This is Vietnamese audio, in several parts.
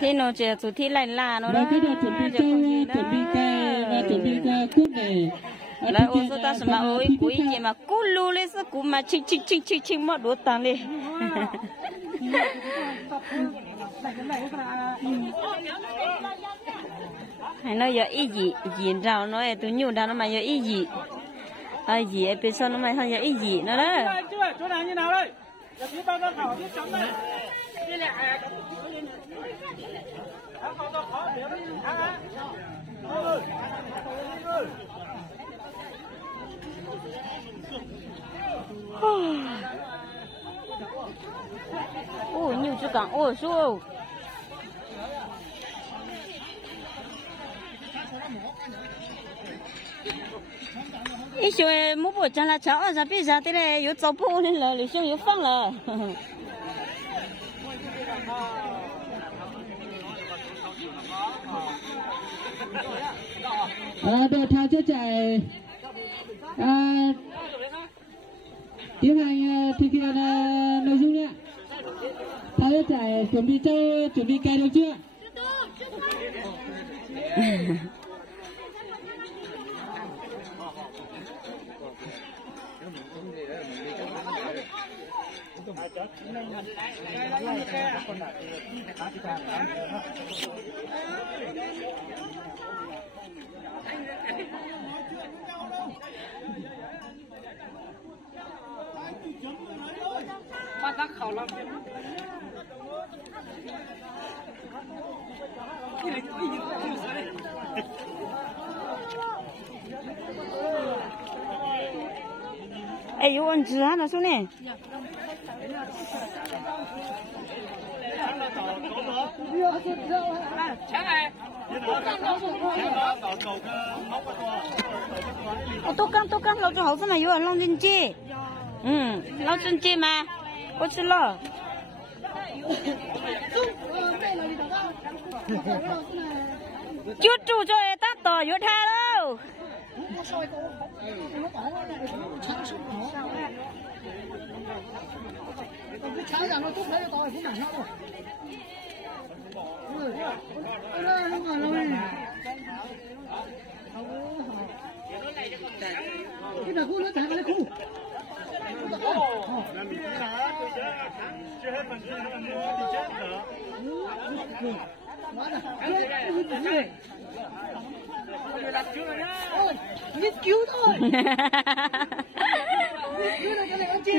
Thế nó chỉ chủ thi lại là nó đó. Cái đồ chuẩn bị châu, chuẩn bị cây và chuẩn bị cút này. Lại ô số ta mà ôi cuối gì mà cú lu lên sao cú mà chinh mất đốt tăng lên. Hay nói giờ ý gì rau nói tôi nhiều rau nó mà giờ ý gì. Ai gì em bên sau nó mà hay giờ ý gì nữa đó. Chỗ này như nào đây? Giờ phía bao khảo phía trong đây. Đây là ô nhiều chú càng ô số ít rồi mua bộ trang là cháu ra bây giờ thế này có cháu phụ nên là lý xong có phong là đội thao chữa chạy tiến hành thực hiện nội dung nhé. Thao chữa chạy chuẩn bị châu, chuẩn bị cài được chưa? bắt tắc khẩu lắm.哎呦，你知道那说呢？我都刚老子好生嘛，有人弄进去，弄进去嘛，我吃了。就住这大岛有他喽。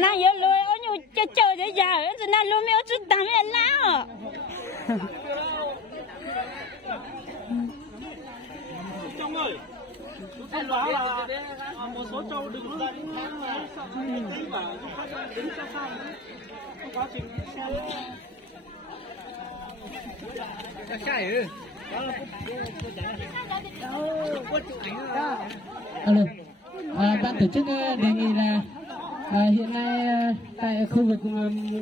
那有路，我有叫人家，儿子那路没有只打面拉。Trong ơi, thông báo là một số châu đừng lên tí và đứng xa xa trong quá trình ban tổ chức đề nghị là hiện nay tại khu vực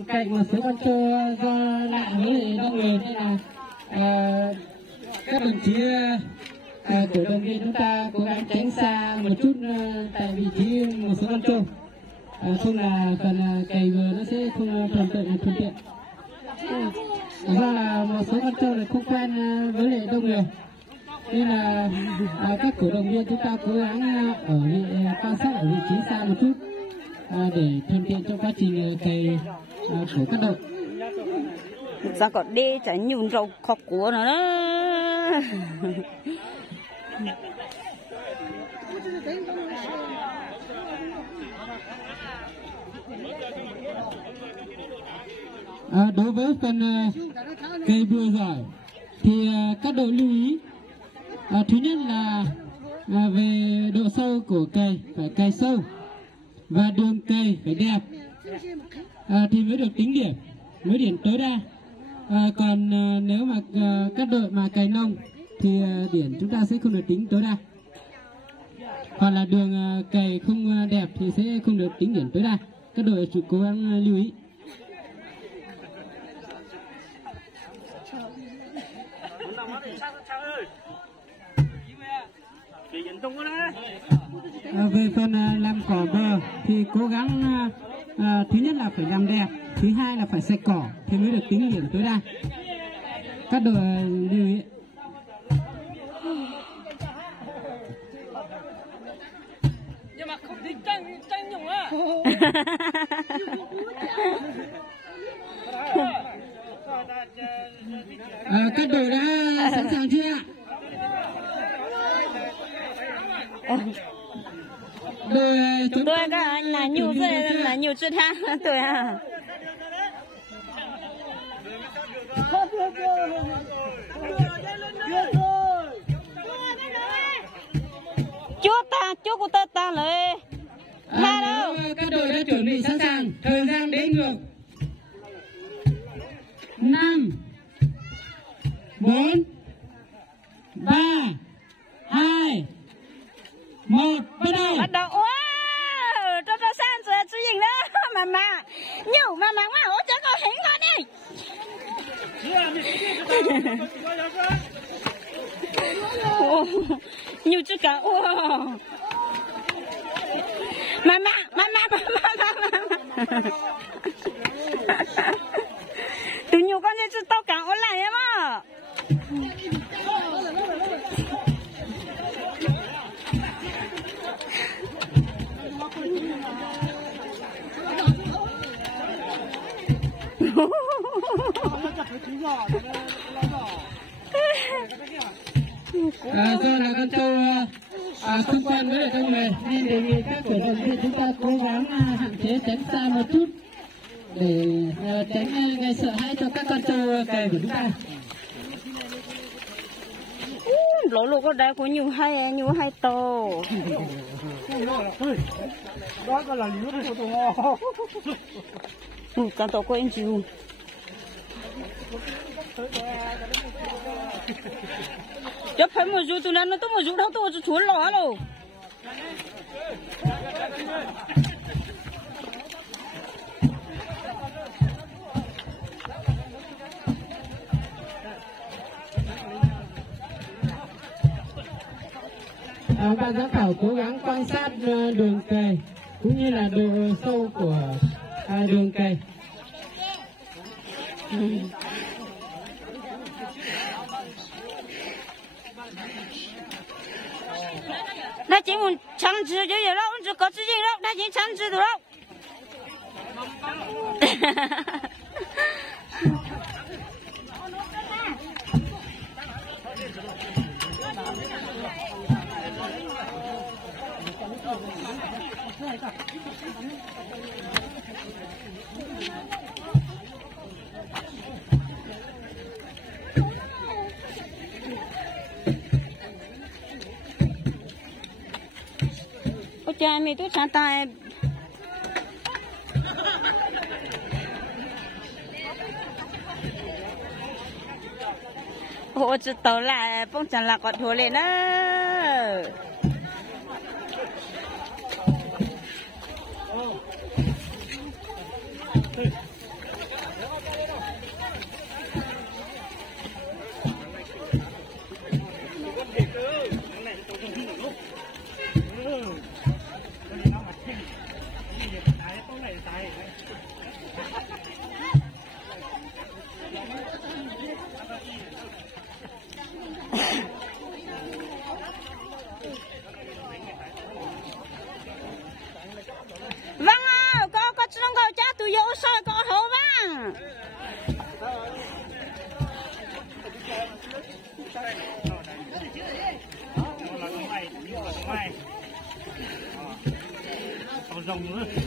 cạnh một số con trâu do nạn với đông người nên là các đồng chí cổ động viên chúng ta cố gắng tránh xa một chút tại vị trí một số con trâu, không là phần cày vừa nó sẽ không thuận tiện. Do là một số con trâu này không quen với lại đông người nên là các cổ động viên chúng ta cố gắng quan sát ở vị trí xa một chút để thuận tiện trong quá trình cày của các đội. Sao còn đi chạy nhung rau khóc của nó đó. Đối với phần cày vừa giỏi thì các đội lưu ý thứ nhất là về độ sâu của cày phải cày sâu và đường cày phải đẹp thì mới được tính điểm, mới điểm tối đa. Còn nếu mà các đội mà cày nông thì điểm chúng ta sẽ không được tính tối đa, hoặc là đường cày không đẹp thì sẽ không được tính điểm tối đa. Các đội sự cố gắng lưu ý. Về phần làm cỏ bờ thì cố gắng thứ nhất là phải làm đẹp, thứ hai là phải sạch cỏ thì mới được tính điểm tối đa. cắt đồ lưu ý. Nhưng mà không thích tranh nhung á. Các đội đã sẵn sàng chưa ạ? Tôi các anh là nhiều dễ là nhiều chuyện ha tôi à. Chúa của taเลยcác đội đã chuẩn bị sẵn sàng, thời gian đếm ngược 5 4 3 2 1 bắt đầu. Wow, tôi sang rồi chú Dình đó mà nhiều mà ôi chắc có hình con đi. Nhiều chứ cả mama từ nhiều con đi chứ tao cả ôn lại em á. Do là con trâu không quen với con người nên đề nghị các cổ động viên chúng ta cố gắng hạn chế tránh xa một chút để tránh gây sợ hãi cho các con trâu cày của chúng ta. Lỗ có đây có nhiều hay to. Đó là lý của tôi. Cả tổ có anh chịu. Cho phải một dù tụi nó tôi một dù đâu tôi chuồn lỏ rồi. Ban giám khảo cố gắng quan sát đường cày cũng như là độ sâu của đường cày. Đã chỉ muốn chăm chỉ cho vậy đó, chỉ có chỉ đâu, đã chỉ chăm chỉ được đâu. Ôi trời, mày tôi chẳng tay. Ôi trời, tao là bông chẳng là còn thua lên á. Vâng ạ, có trong cầu cha tụi dấu soi có hổ vâng.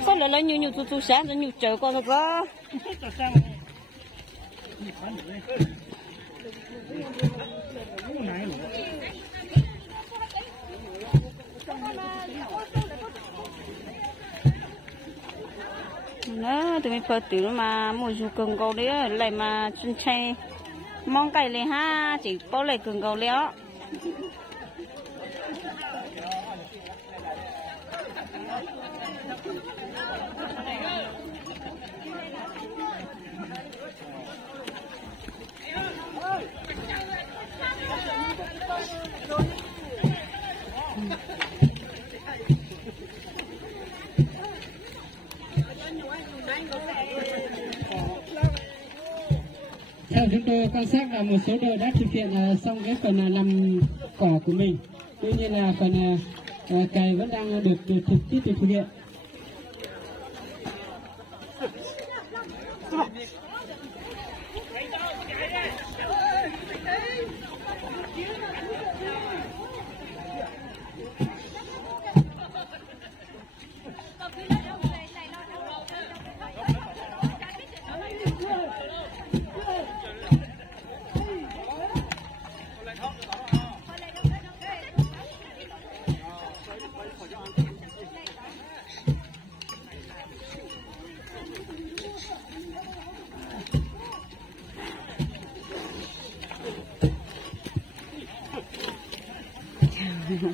Con lại lấy nhiều chú sáng rồi nhiều trời con được đó. Đó, tụi mình phải tự mà mua dù cần cầu đấy lại mà chân chay mong cày lên ha, chỉ bao lại cần cầu léo. Theo chúng tôi quan sát là một số đội đã thực hiện xong cái phần làm cỏ của mình, tuy nhiên là phần cày vẫn đang được tiếp tục thực hiện.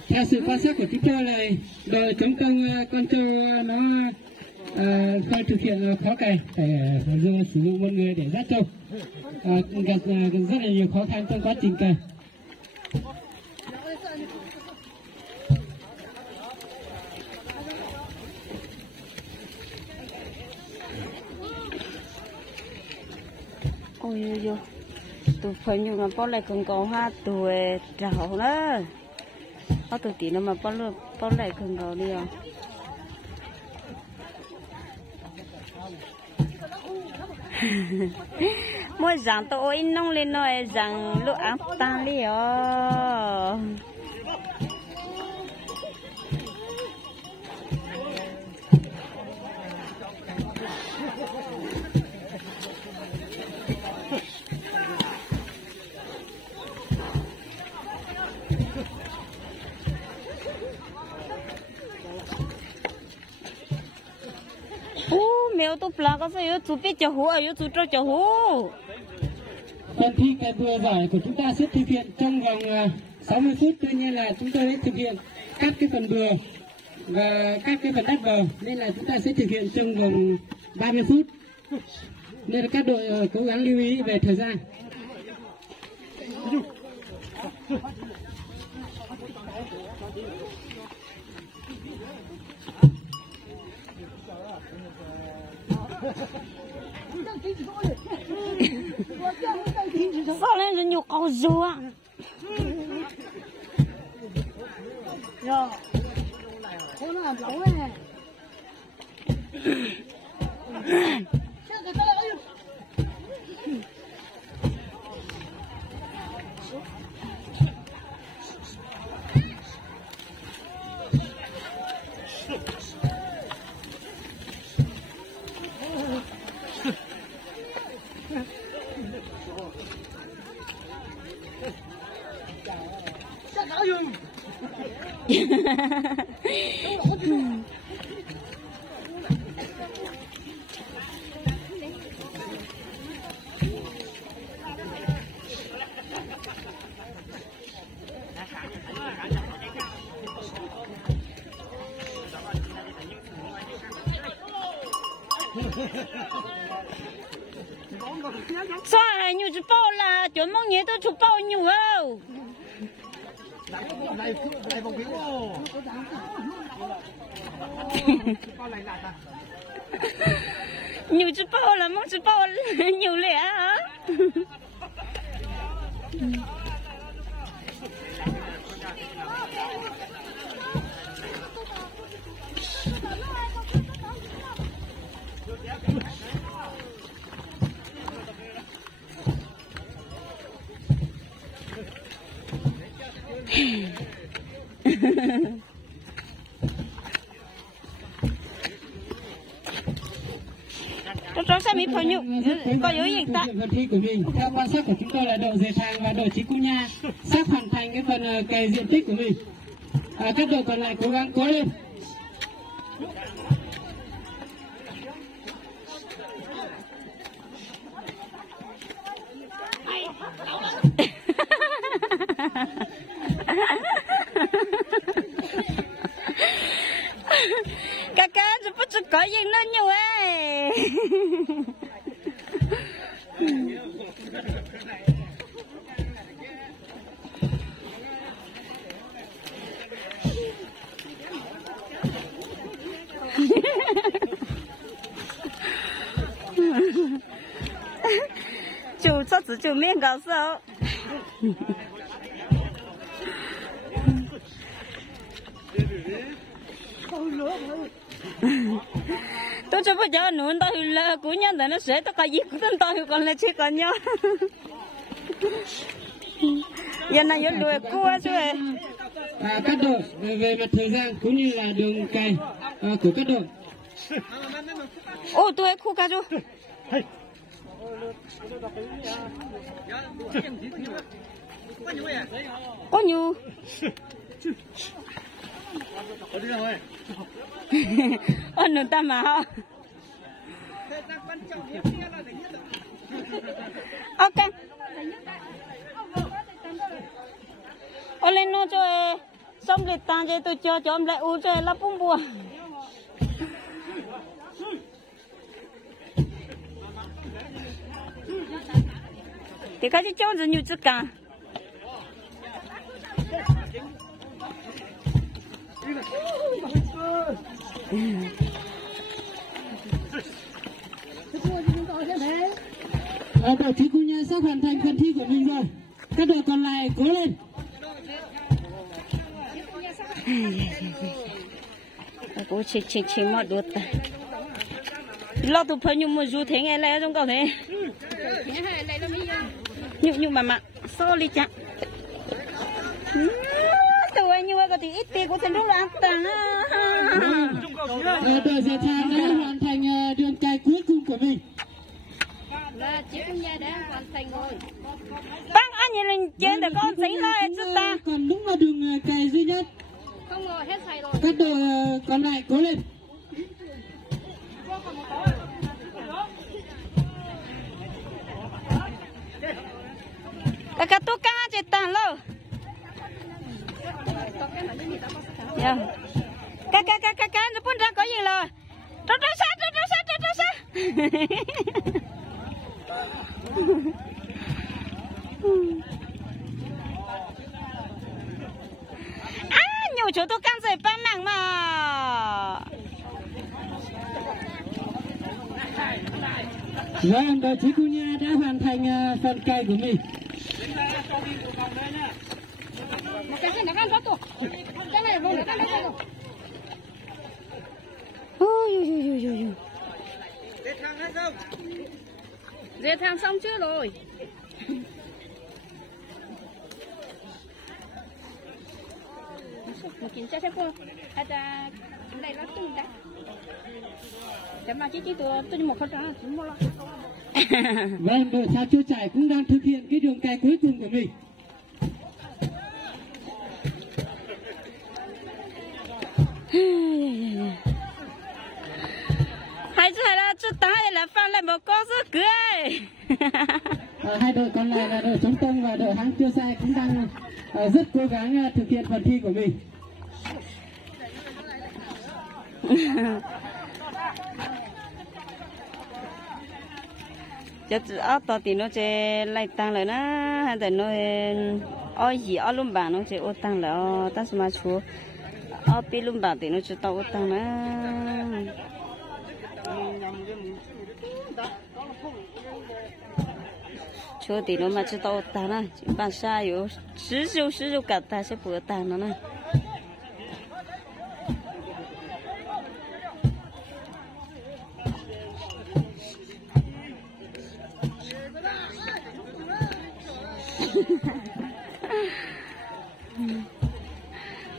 Theo sự quan sát của chúng tôi là đội chống công con trâu nó phải thực hiện khó cày, phải sử dụng một người để dắt trâu, gặp rất là nhiều khó khăn trong quá trình cày. Ôi ôi ôi, tụi phải nhiều mà bao lại còn cầu ha tụi trào đó, bao tụi tí nó mà bao lại còn cầu đi à. Mỗi dạng tôi nông lên nói rằng lúc ăn tan đi à. Mèo tôi plá có sao chú biết cho hú, chú cho hú. Phần thi cày bừa giỏi của chúng ta sẽ thực hiện trong vòng 60 phút, tuy nhiên là chúng tôi sẽ thực hiện cắt cái phần bừa và cắt cái phần đất bờ, nên là chúng ta sẽ thực hiện trong vòng 30 phút. Nên là các đội cố gắng lưu ý về thời gian. Sao lên rồi nhiều câu rùa. Rồi. Cô nó làm lẩu này. Sao lại nhiều chụp bao là chuẩn mong nhé tôi chụp bao nhiều đâu. Nhiều chụp bao là mong chụp bao nhiều lẻ hả? Trong sao mi phơi nhục có yếu gì ta? Phần thi của mình theo quan sát của chúng tôi là đội dệt hàng và đội Chí Cú Nha sắp hoàn thành cái phần cày diện tích của mình. Các đội còn lại cố gắng cố lên. Kakak cepat có gì nó nhiều ấy. Chủ cho chỉ chủ miệng gạo sấu tôi cho bây giờ nuôi tao là cú nhân là nó sẽ tất cả gì cũng tên tao còn là chỉ còn nhau giờ này giờ đuổi cua chứ các đội về mặt thời gian cũng như là đường cày của các đội. Ô tôi khu cá chú có nhiều ôn nửa ta mà ha ok ôn lên nó cho xong lịch tan cho tôi cho ông lại uống cho là bung bùa thì cái gì cho nhiều chút cả đội thủy cung nha sắp hoàn thành phần thi của mình rồi, các đội còn lại cố lên. Cố chỉ một đốt ta lo tụi phải nhung một dù thế ngày lại trong cầu thế nhung mà sorry chắc tụi như vậy có thì ít tiền của thành lúc là tàng đội Dệt Thàng đã hoàn thành đường cày cuối cùng của mình. Là chị cũng nhà đã hoàn thành rồi. tăng ăn như lên trên để con giấy lại cho ta còn đúng là đường cày duy nhất. Không rồi, hết xài rồi. Các đội còn lại cố lên. Các tôi cá chết tàn lâu cái nó phun ra có gì là trốn sát nhiều chỗ tôi căng rồi bán nặng mà Vâng, đội thủy cung nha đã hoàn thành phần cày của mình. Một cái này nó ăn rất to. Cái này nó ăn rất to. ôi Dệt Thàng xong chưa rồi? Một kiểm tra xem cô. Hay là này nó tung đã. Thế mà chỉ tôi một con trắng chúng mua lo. Vâng, đội Sa Chua Chải cũng đang thực hiện cái đường cày cuối cùng của mình. hay là chú ta là phan lại một con rất cười Hai đội còn lại là đội Chống Tông và đội Háng Chua Sai cũng đang rất cố gắng thực hiện phần thi của mình. ở tao thì nó sẽ lại tăng lại na hay là nó ở gì ở luôn bà nó sẽ ô tăng lại ta sẽ mà chú ở bên luôn bà thì nó sẽ tao ô tăng na chú thì nó mà sẽ tao ô tăng na bạn sai rồi sử dụng cả ta sẽ bữa tăng nó na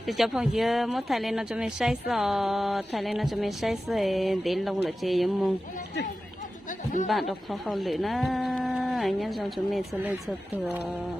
thì cho phong giờ mất thay lên nó cho mình sai sờ thay lên nó cho mình sai sờ đến lông là chơi giống mông bạn đọc khó lưỡi na anh nhân trong chúng mình sẽ lên sơ thừa